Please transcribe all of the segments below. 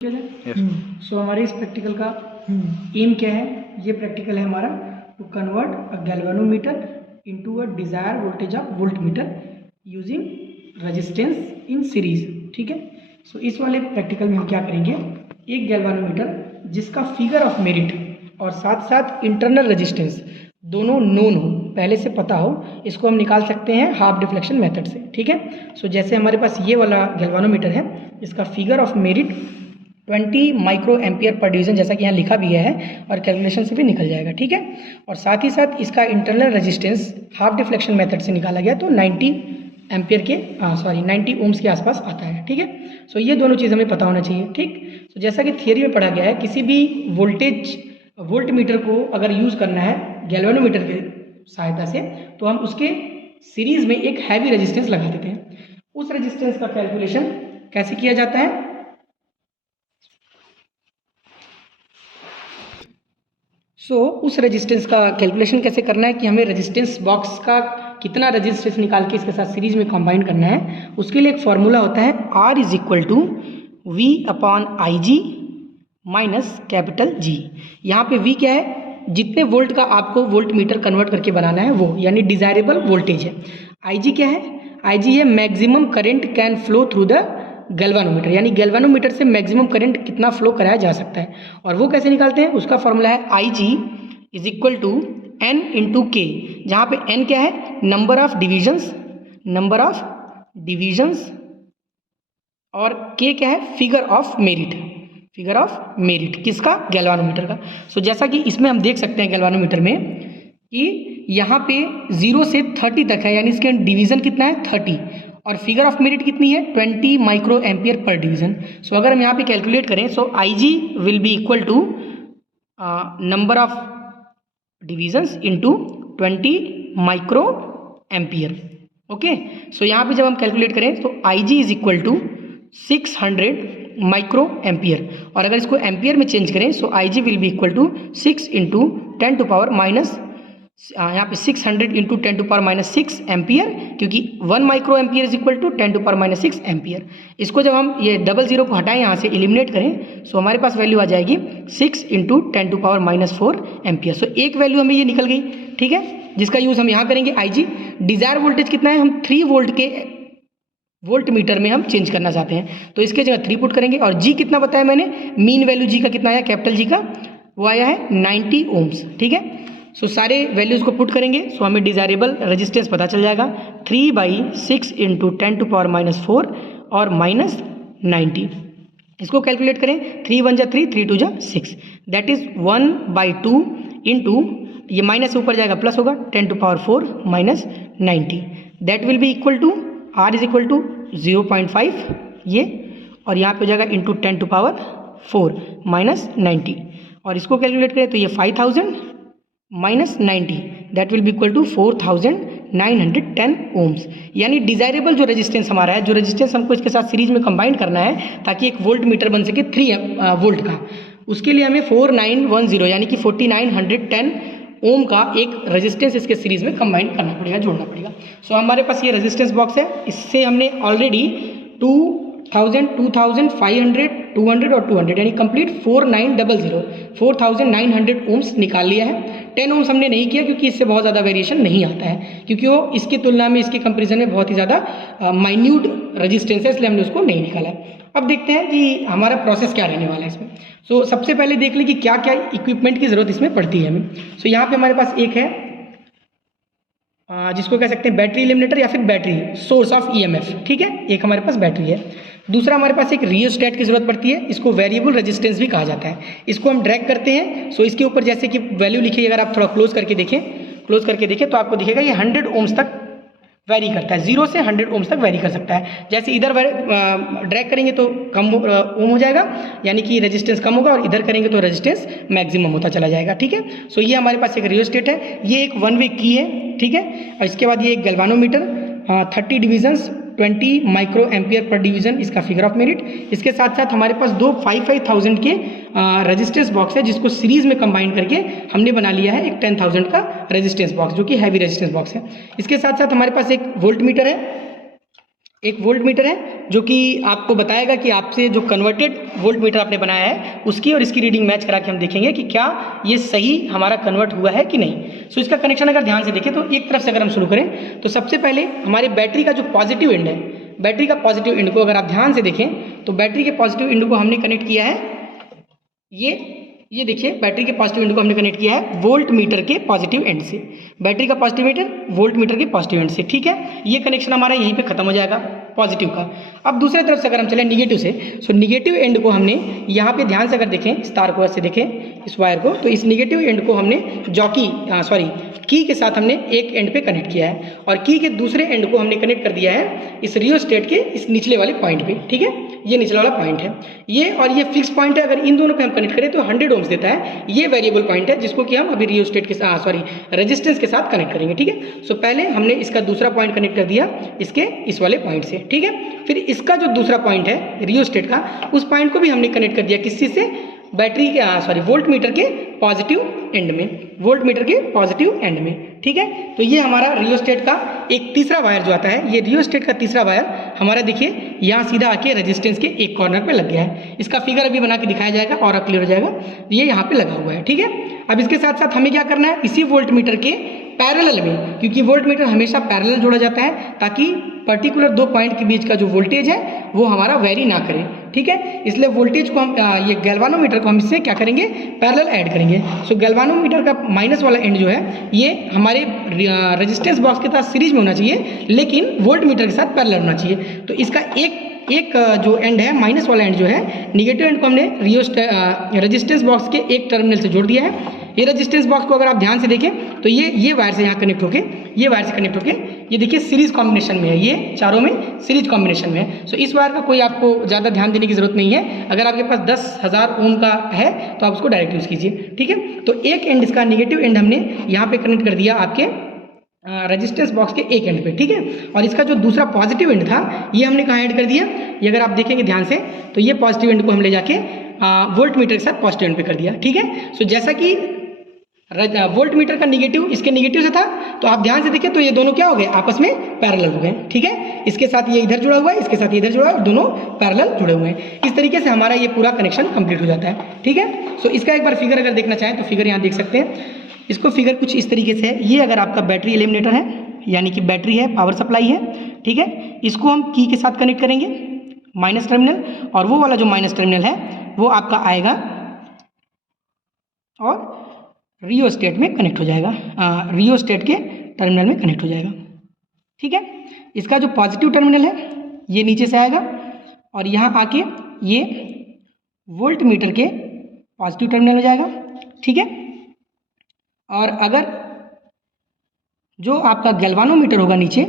सो हमारे इस प्रैक्टिकल का एम क्या है? ये प्रैक्टिकल है हमारा to convert a galvanometer into a desire voltage of voltmeter using resistance in series. ठीक है। सो इस वाले प्रैक्टिकल में हम क्या करेंगे, एक गैल्वेनोमीटर जिसका फिगर ऑफ मेरिट और साथ साथ इंटरनल रेजिस्टेंस दोनों नोन हो, पहले से पता हो, इसको हम निकाल सकते हैं हाफ डिफ्लेक्शन मेथड से। ठीक है। सो जैसे हमारे पास ये वाला गैल्वेनोमीटर है, इसका figure of merit 20 micro ampere पर डिवीजन जैसा कि यहाँ लिखा भी गया है और कैलकुलेशन से भी निकल जाएगा। ठीक है। और साथ ही साथ इसका internal resistance half deflection method से निकाला गया तो 90 एम्पियर के 90 ओम्स के आसपास आता है। ठीक है। सो ये दोनों चीज़ हमें पता होना चाहिए। ठीक। सो जैसा कि थियरी में पढ़ा गया है, किसी भी वोल्ट मीटर को अगर यूज़ करना है गैल्वेनोमीटर की सहायता से, तो हम उसके सीरीज में एक हैवी रेजिस्टेंस लगा देते हैं। उस रेजिस्टेंस का कैलकुलेशन कैसे किया जाता है? उस रेजिस्टेंस का कैलकुलेशन कैसे करना है कि हमें रेजिस्टेंस बॉक्स का कितना रेजिस्टेंस निकाल के इसके साथ सीरीज में कंबाइन करना है, उसके लिए एक फॉर्मूला होता है R is equal to V upon I G minus capital G। यहाँ पे V क्या है? जितने वोल्ट का आपको वोल्ट मीटर कन्वर्ट करके बनाना है वो, यानी डिजायरेबल वोल्टेज है। IG क्या है? IG है maximum current can flow through the galvanometer, यानी गैल्वेनोमीटर से मैक्सिमम करंट कितना फ्लो कराया जा सकता है। और वो कैसे निकालते हैं? उसका फॉर्मूला है I G is equal to N into K, जहाँ पे एन क्या है? नंबर ऑफ डिविजन्स, और के क्या है? फिगर ऑफ मेरिट किसका? गैल्वेनोमीटर का। सो जैसा कि इसमें हम देख सकते हैं गैल्वेनोमीटर में कि यहाँ पे 0 से 30 तक है, यानी इसके डिवीजन कितना है? 30, और फिगर ऑफ मेरिट कितनी है? 20 माइक्रो एम्पियर पर डिवीजन। सो अगर हम यहाँ पे कैलकुलेट करें, so I G will be equal to number of divisions into 20 micro ampere. Okay. So यहाँ पे जब हम कैलकुलेट करें तो I G is equal to 600 micro ampere, और अगर इसको एम्पियर में चेंज करें so I G will be equal to 6 into 10 to power minus, यहाँ पे 600 into 10 to power minus 6 ampere, क्योंकि 1 micro ampere is equal to 10 to power minus 6 ampere. इसको जब हम ये डबल जीरो को हटाएं, यहाँ से एलिमिनेट करें, सो हमारे पास वैल्यू आ जाएगी 6 into 10 to power minus 4 ampere. So एक वैल्यू हमें ये निकल गई। ठीक है, जिसका यूज़ हम यहाँ करेंगे आई जी। डिजायर वोल्टेज कितना है? हम 3 वोल्ट के वोल्ट मीटर में हम चेंज करना चाहते हैं, तो इसके जगह 3 पुट करेंगे। और जी कितना बताया मैंने? मीन वैल्यू जी का कितना आया? कैपिटल जी का वो आया है 90 ओम्स। ठीक है। सो सारे वैल्यूज़ को पुट करेंगे, सो हमें डिजायरेबल रेजिस्टेंस पता चल जाएगा 3/6 इंटू 10 टू पावर माइनस 4 और माइनस 90। इसको कैलकुलेट करें, 3 1 जा 3, 3 2 जा 6, दैट इज 1/2 इंटू, ये माइनस ऊपर जाएगा प्लस होगा, 10 to power 4 minus 90, that will be equal to R is equal to 0.5 ये, और यहाँ पे हो जाएगा इंटू 10 टू पावर 4 माइनस 90, और इसको कैलकुलेट करें तो ये 5000 minus 90, that will be equal to 4910 ohms. यानी डिजायरेबल जो रेजिस्टेंस हमारा है, जो रेजिस्टेंस हमको इसके साथ सीरीज में कंबाइन करना है ताकि एक वोल्ट मीटर बन सके 3 वोल्ट का, उसके लिए हमें 4910 यानी कि 4910 ओम का एक रेजिस्टेंस इसके सीरीज में कंबाइन करना पड़ेगा, जोड़ना पड़ेगा। सो हमारे पास ये रेजिस्टेंस बॉक्स है, इससे हमने ऑलरेडी 2000, 2500, 200 और 200 यानी कंप्लीट 4900 ओम्स निकाल लिया है। 10 ओम्स हमने नहीं किया क्योंकि इससे बहुत ज़्यादा वेरिएशन नहीं आता है, क्योंकि वो इसकी तुलना में, इसके कंपेरिजन में बहुत ही ज़्यादा माइन्यूट रेजिस्टेंस है, इसलिए हमने उसको नहीं निकाला है। अब देखते हैं कि हमारा प्रोसेस क्या रहने वाला है इसमें। सो सबसे पहले देख लें कि क्या क्या इक्विपमेंट की ज़रूरत इसमें पड़ती है हमें। सो यहाँ पे हमारे पास एक है जिसको कह सकते हैं बैटरी एलिमिनेटर या फिर बैटरी सोर्स ऑफ ईएमएफ। ठीक है, एक हमारे पास बैटरी है। दूसरा हमारे पास एक रियोस्टेट की ज़रूरत पड़ती है, इसको वेरिएबल रेजिस्टेंस भी कहा जाता है। इसको हम ड्रैग करते हैं, सो इसके ऊपर जैसे कि वैल्यू लिखी, अगर आप थोड़ा क्लोज करके देखें तो आपको दिखेगा ये 100 ओम्स तक वेरी करता है, 0 से 100 ओम्स तक वेरी कर सकता है। जैसे इधर ड्रैग करेंगे तो कम ओम हो जाएगा, यानी कि रेजिस्टेंस कम होगा, और इधर करेंगे तो रेजिस्टेंस मैक्सिमम होता चला जाएगा। ठीक है। सो ये हमारे पास एक रियोस्टेट है, ये एक 1 वे की है। ठीक है। और इसके बाद ये एक गैल्वेनोमीटर, 30 डिविजन्स, 20 माइक्रो एम्पियर पर डिवीजन, इसका फिगर ऑफ मेरिट। इसके साथ साथ हमारे पास 2 5000 के रेजिस्टेंस बॉक्स है, जिसको सीरीज में कंबाइन करके हमने बना लिया है एक 10000 का रेजिस्टेंस बॉक्स, जो कि हैवी रेजिस्टेंस बॉक्स है। इसके साथ साथ हमारे पास एक वोल्ट मीटर है, एक वोल्ट मीटर है जो कि आपको बताएगा कि आपसे जो कन्वर्टेड वोल्ट मीटर आपने बनाया है उसकी और इसकी रीडिंग मैच करा के हम देखेंगे कि क्या ये सही हमारा कन्वर्ट हुआ है कि नहीं। सो इसका कनेक्शन अगर ध्यान से देखें तो एक तरफ से अगर हम शुरू करें तो सबसे पहले हमारे बैटरी का जो पॉजिटिव एंड है, बैटरी का पॉजिटिव एंड को अगर आप ध्यान से देखें तो बैटरी के पॉजिटिव एंड को हमने कनेक्ट किया है, ये देखिए बैटरी के पॉजिटिव एंड को हमने कनेक्ट किया है वोल्ट मीटर के पॉजिटिव एंड से। बैटरी का पॉजिटिव एंड वोल्ट मीटर के पॉजिटिव एंड से, ठीक है। ये कनेक्शन हमारा यहीं पे खत्म हो जाएगा पॉजिटिव का। अब दूसरे तरफ से अगर हम चलें निगेटिव से, सो निगेटिव एंड को हमने यहाँ पे ध्यान से अगर देखें, इस तार को ऐसे देखें, इस वायर को, तो इस निगेटिव एंड को हमने की के साथ हमने एक एंड पे कनेक्ट किया है और की के दूसरे एंड को हमने कनेक्ट कर दिया है इस रियोस्टेट के इस निचले वाले पॉइंट पे, ठीक है। ये निचला वाला पॉइंट है ये, और ये फिक्स पॉइंट है। अगर इन दोनों पे हम कनेक्ट करें तो 100 ओम्स देता है। ये वेरिएबल पॉइंट है जिसको कि हम अभी रियोस्टेट के रेजिस्टेंस के साथ कनेक्ट करेंगे, ठीक है। सो पहले हमने इसका दूसरा पॉइंट कनेक्ट कर दिया इसके इस वाले पॉइंट से, ठीक है। फिर इसका जो दूसरा पॉइंट है रियोस्टेट का, उस पॉइंट को भी हमने कनेक्ट कर दिया किस चीज़ से, बैटरी के वोल्ट मीटर के पॉजिटिव एंड में, वोल्ट मीटर के पॉजिटिव एंड में, ठीक है। तो ये हमारा रियोस्टेट का एक तीसरा वायर जो आता है, ये रियोस्टेट का तीसरा वायर हमारा देखिए यहाँ सीधा आके रेजिस्टेंस के एक कॉर्नर पे लग गया है। इसका फिगर अभी बना के दिखाया जाएगा और अब क्लियर हो जाएगा। ये यहाँ पे लगा हुआ है, ठीक है। अब इसके साथ साथ हमें क्या करना है, इसी वोल्ट मीटर के पैरेलल में, क्योंकि वोल्ट मीटर हमेशा पैरेलल जोड़ा जाता है ताकि पर्टिकुलर दो पॉइंट के बीच का जो वोल्टेज है वो हमारा वेरी ना करे, ठीक है। इसलिए वोल्टेज को हम ये गैल्वानोमीटर को हम इससे क्या करेंगे, पैरेलल ऐड करेंगे। सो गैल्वानोमीटर का माइनस वाला एंड जो है ये हमारे रेजिस्टेंस बॉक्स के साथ सीरीज में होना चाहिए, लेकिन वोल्ट मीटर के साथ पैरेलल होना चाहिए। तो इसका एक जो एंड है, माइनस वाला एंड जो है, निगेटिव एंड को हमने रेजिस्टेंस बॉक्स के एक टर्मिनल से जोड़ दिया है। ये रेजिस्टेंस बॉक्स को अगर आप ध्यान से देखें तो ये वायर से यहाँ कनेक्ट होके, ये वायर से कनेक्ट होके, ये देखिए सीरीज कॉम्बिनेशन में है, ये चारों में सीरीज कॉम्बिनेशन में है। सो इस वायर का कोई आपको ज़्यादा ध्यान देने की जरूरत नहीं है। अगर आपके पास 10,000 ओम का है तो आप उसको डायरेक्ट यूज़ कीजिए, ठीक है। तो एक एंड इसका निगेटिव एंड हमने यहाँ पे कनेक्ट कर दिया आपके रेजिस्टेंस बॉक्स के एक एंड पे, ठीक है। और इसका जो दूसरा पॉजिटिव एंड था ये हमने कहाँ ऐड कर दिया, ये अगर आप देखेंगे ध्यान से तो ये पॉजिटिव एंड को हम ले जाके वोल्ट मीटर के साथ पॉजिटिव एंड पे कर दिया, ठीक है। सो जैसा कि वोल्ट मीटर का निगेटिव इसके निगेटिव से था, तो आप ध्यान से देखें तो ये दोनों क्या हो गए, आपस में पैरेलल हो गए, ठीक है। इसके साथ ये इधर जुड़ा हुआ है, इसके साथ ये इधर जुड़ा हुआ है, दोनों पैरेलल जुड़े हुए हैं। इस तरीके से हमारा ये पूरा कनेक्शन कंप्लीट हो जाता है, ठीक है। सो इसका एक बार फिगर अगर देखना चाहें तो फिगर यहाँ देख सकते हैं। इसको फिगर कुछ इस तरीके से है। ये अगर आपका बैटरी एलिमिनेटर है, यानी कि बैटरी है, पावर सप्लाई है, ठीक है। इसको हम की के साथ कनेक्ट करेंगे माइनस टर्मिनल, और वो वाला जो माइनस टर्मिनल है वो आपका आएगा और रियोस्टेट में कनेक्ट हो जाएगा, रियोस्टेट के टर्मिनल में कनेक्ट हो जाएगा, ठीक है। इसका जो पॉजिटिव टर्मिनल है ये नीचे से आएगा और यहाँ आके ये वोल्ट मीटर के पॉजिटिव टर्मिनल हो जाएगा, ठीक है। और अगर जो आपका गैल्वानोमीटर होगा नीचे,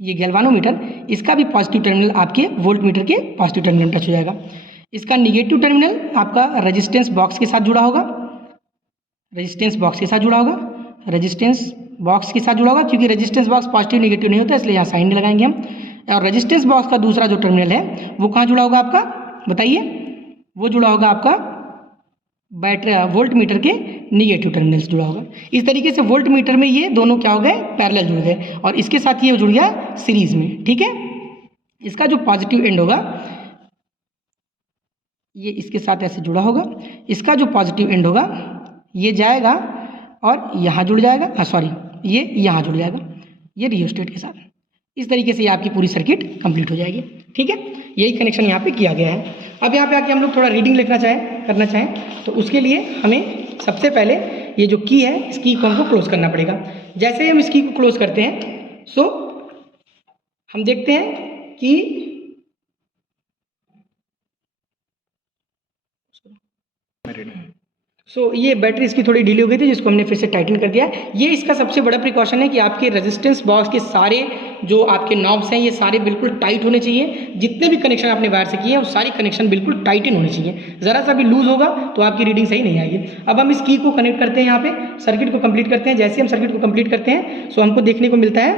ये गैल्वानोमीटर, इसका भी पॉजिटिव टर्मिनल आपके वोल्ट मीटर के पॉजिटिव टर्मिनल टच हो जाएगा। इसका निगेटिव टर्मिनल आपका रेजिस्टेंस बॉक्स के साथ जुड़ा होगा, रेजिस्टेंस बॉक्स के साथ जुड़ा होगा, रेजिस्टेंस बॉक्स के साथ जुड़ा होगा, क्योंकि रेजिस्टेंस बॉक्स पॉजिटिव निगेटिव नहीं होता इसलिए यहाँ साइन नहीं लगाएंगे हम। और रेजिस्टेंस बॉक्स का दूसरा जो टर्मिनल है वो कहाँ जुड़ा होगा आपका, बताइए, वो जुड़ा होगा आपका बैटरी वोल्ट मीटर के निगेटिव टर्मिनल से जुड़ा होगा। इस तरीके से वोल्ट मीटर में ये दोनों क्या हो गए, पैरेलल जुड़ गए, और इसके साथ ये जुड़ गया सीरीज में, ठीक है। इसका जो पॉजिटिव एंड होगा ये इसके साथ ऐसे जुड़ा होगा, इसका जो पॉजिटिव एंड होगा ये जाएगा और यहाँ जुड़ जाएगा, ये यहाँ जुड़ जाएगा, ये रियोस्टेट के साथ। इस तरीके से ये आपकी पूरी सर्किट कंप्लीट हो जाएगी, ठीक है। यही कनेक्शन यहाँ पे किया गया है। अब यहाँ पे आके हम लोग थोड़ा रीडिंग करना चाहें तो उसके लिए हमें सबसे पहले ये जो की है इस की को हमको क्लोज करना पड़ेगा। जैसे ही हम इस की को क्लोज करते हैं सो हम देखते हैं कि ये बैटरी इसकी थोड़ी ढीली हो गई थी जिसको हमने फिर से टाइटन कर दिया। ये इसका सबसे बड़ा प्रिकॉशन है कि आपके रेजिस्टेंस बॉक्स के सारे जो आपके नॉब्स हैं ये सारे बिल्कुल टाइट होने चाहिए। जितने भी कनेक्शन आपने वायर से किए हैं वो सारे कनेक्शन बिल्कुल टाइटन होने चाहिए। ज़रा सा भी लूज होगा तो आपकी रीडिंग सही नहीं आएगी। अब हम इस की को कनेक्ट करते हैं, यहाँ पे सर्किट को कंप्लीट करते हैं। जैसे हम सर्किट को कंप्लीट करते हैं सो हमको देखने को मिलता है,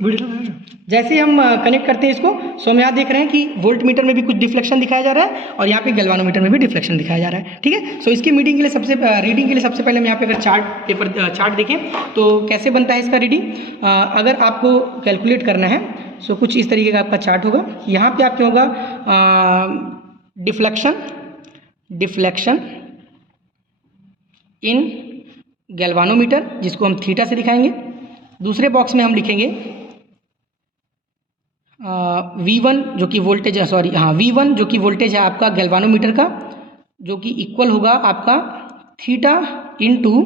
जैसे हम कनेक्ट करते हैं इसको, सो हम यहाँ देख रहे हैं कि वोल्ट मीटर में भी कुछ डिफ्लेक्शन दिखाया जा रहा है और यहाँ पे गैल्वानोमीटर में भी डिफ्लेक्शन दिखाया जा रहा है। ठीक है, सो इसकी रीडिंग के लिए सबसे पहले हम यहाँ पे अगर चार्ट देखें तो कैसे बनता है इसका रीडिंग। अगर आपको कैलकुलेट करना है सो कुछ इस तरीके का आपका चार्ट होगा। यहाँ पे आपके होगा डिफ्लेक्शन इन गैल्वानोमीटर, जिसको हम थीटा से दिखाएंगे। दूसरे बॉक्स में हम लिखेंगे V1 जो कि वोल्टेज है, V1 जो कि वोल्टेज है आपका गैल्वानोमीटर का, जो कि इक्वल होगा आपका थीटा इंटू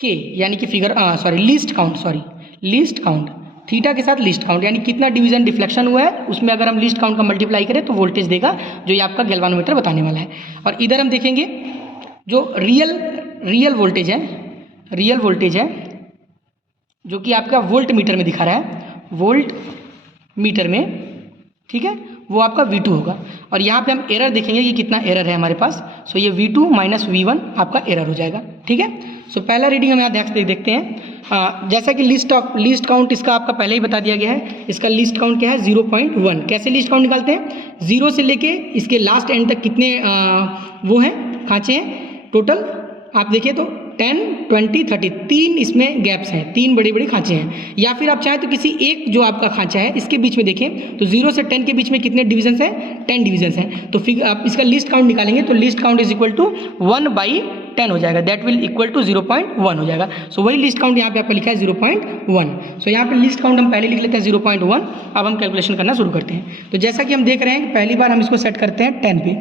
के, यानी कि लीस्ट काउंट थीटा के साथ लीस्ट काउंट, यानी कितना डिवीजन डिफ्लेक्शन हुआ है उसमें अगर हम लीस्ट काउंट का मल्टीप्लाई करें तो वोल्टेज देगा, जो ये आपका गैल्वानोमीटर बताने वाला है। और इधर हम देखेंगे जो रियल वोल्टेज है जो कि आपका वोल्ट मीटर में दिखा रहा है, वोल्ट मीटर में, ठीक है, वो आपका V2 होगा। और यहाँ पे हम एरर देखेंगे कि कितना एरर है हमारे पास। सो ये V2 माइनस V1 आपका एरर हो जाएगा। ठीक है, सो पहला रीडिंग हम यहाँ देखते हैं। जैसा कि लीस्ट काउंट इसका आपका पहले ही बता दिया गया है। इसका लीस्ट काउंट क्या है 0.1। कैसे लीस्ट काउंट निकालते हैं, 0 से लेके इसके लास्ट एंड तक कितने वो हैं, खाँचे हैं टोटल। आप देखिए तो 10, 20, 30 तीन इसमें गैप्स हैं, तीन बड़ी बड़ी खांचे हैं। या फिर आप चाहें तो किसी एक जो आपका खांचा है इसके बीच में देखें तो 0 से 10 के बीच में कितने डिविजन्स हैं, 10 डिविजन्स हैं। तो फिर आप इसका लिस्ट काउंट निकालेंगे तो list count is equal to 1/10 हो जाएगा, दैट विल इक्वल टू 0.1 हो जाएगा। सो वही लिस्ट काउंट यहाँ पे आपका लिखा है 0.1। सो यहाँ पे लिस्ट काउंट हम पहले लिख लेते हैं 0.1। अब हम कैलकुलेशन करना शुरू करते हैं। तो जैसा कि हम देख रहे हैं पहली बार हम इसको सेट करते हैं 10 पे,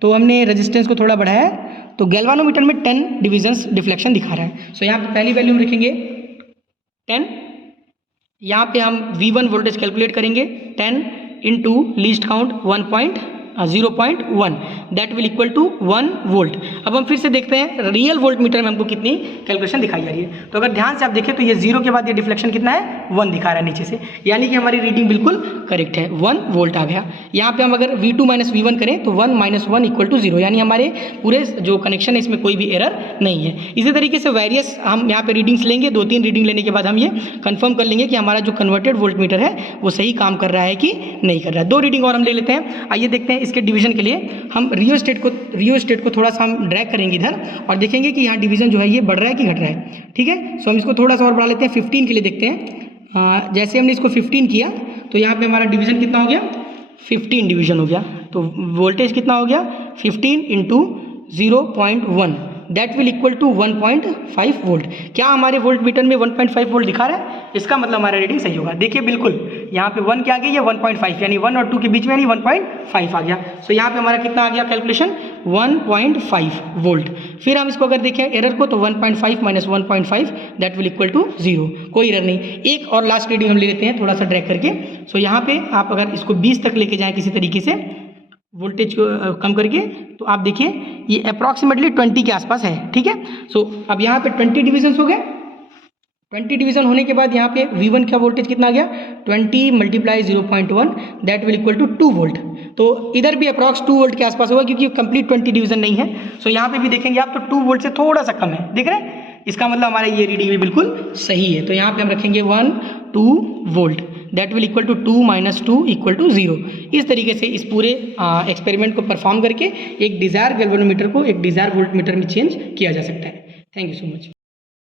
तो हमने रेजिस्टेंस को थोड़ा बढ़ाया है तो गैल्वानोमीटर में 10 डिविजन्स डिफ्लेक्शन दिखा रहा है। सो यहाँ पे पहली वैल्यू हम लिखेंगे 10। यहाँ पे हम V1 वोल्टेज कैलकुलेट करेंगे 10 into least count 0.1, that will equal to 1 volt. अब हम फिर से देखते हैं रियल वोल्ट मीटर में हमको कितनी कैलकुलेशन दिखाई जा रही है। तो अगर ध्यान से आप देखें तो ये 0 के बाद ये डिफ्लेक्शन कितना है 1 दिखा रहा है नीचे से, यानी कि हमारी रीडिंग बिल्कुल करेक्ट है, 1 वोल्ट आ गया। यहाँ पे हम अगर V2 माइनस V1 करें तो 1 माइनस 1 इक्वल टू 0, यानी हमारे पूरे जो कनेक्शन है इसमें कोई भी एरर नहीं है। इसी तरीके से वेरियस हम यहाँ पे रीडिंग्स लेंगे, 2-3 रीडिंग लेने के बाद हम ये कंफर्म कर लेंगे कि हमारा जो कन्वर्टेड वोल्ट मीटर है वो सही काम कर रहा है कि नहीं कर रहा है। 2 रीडिंग और हम ले लेते हैं। आइए देखते हैं इसके डिवीजन के लिए हम रियोस्टेट को थोड़ा सा हम ड्रैग करेंगे इधर और देखेंगे कि यहाँ डिवीजन जो है ये बढ़ रहा है कि घट रहा है। ठीक है, सो हम इसको थोड़ा सा और बढ़ा लेते हैं, 15 के लिए देखते हैं। जैसे हमने इसको 15 किया तो यहाँ पे हमारा डिवीजन कितना हो गया, 15 डिवीजन हो गया। तो वोल्टेज कितना हो गया 15 into 0.1, that will equal to 1.5 volt. क्या हमारे वोल्ट मीटर में 1.5 वोल्ट दिखा रहा है, इसका मतलब हमारा रीडिंग सही होगा। देखिए बिल्कुल यहाँ पे 1 क्या आ गया, ये 1.5, यानी 1 और 2 के बीच में यानी 1.5 आ गया। सो यहाँ पे हमारा कितना आ गया कैलकुलेशन 1.5 वोल्ट। फिर हम इसको अगर देखें एरर को तो 1.5 minus 1.5 that will equal to 0, कोई एरर नहीं। एक और लास्ट रीडिंग हम ले लेते हैं थोड़ा सा ड्रैग करके। सो यहाँ पे आप अगर इसको 20 तक लेके जाएँ किसी तरीके से वोल्टेज को कम करके, तो आप देखिए ये अप्रॉक्सीमेटली 20 के आसपास है। ठीक है, सो अब यहाँ पे 20 डिविजन हो गए। 20 डिवीजन होने के बाद यहाँ पे V1 का वोल्टेज कितना आ गया 20 multiply 0.1, that will equal to 2 volt. तो इधर भी अप्रॉक्स 2 वोल्ट के आसपास होगा क्योंकि कंप्लीट 20 डिवीजन नहीं है। सो यहाँ पे भी देखेंगे आप तो 2 वोल्ट से थोड़ा सा कम है, देख रहे हैं, इसका मतलब हमारा ये रीडिंग भी बिल्कुल सही है। तो यहाँ पे हम रखेंगे 2 volt, that will equal to 2 minus 2 equal to 0। इस तरीके से इस पूरे एक्सपेरिमेंट को परफॉर्म करके एक डिजायर गैल्वेनोमीटर को एक डिजायर वोल्ट मीटर में चेंज किया जा सकता है। Thank you so much.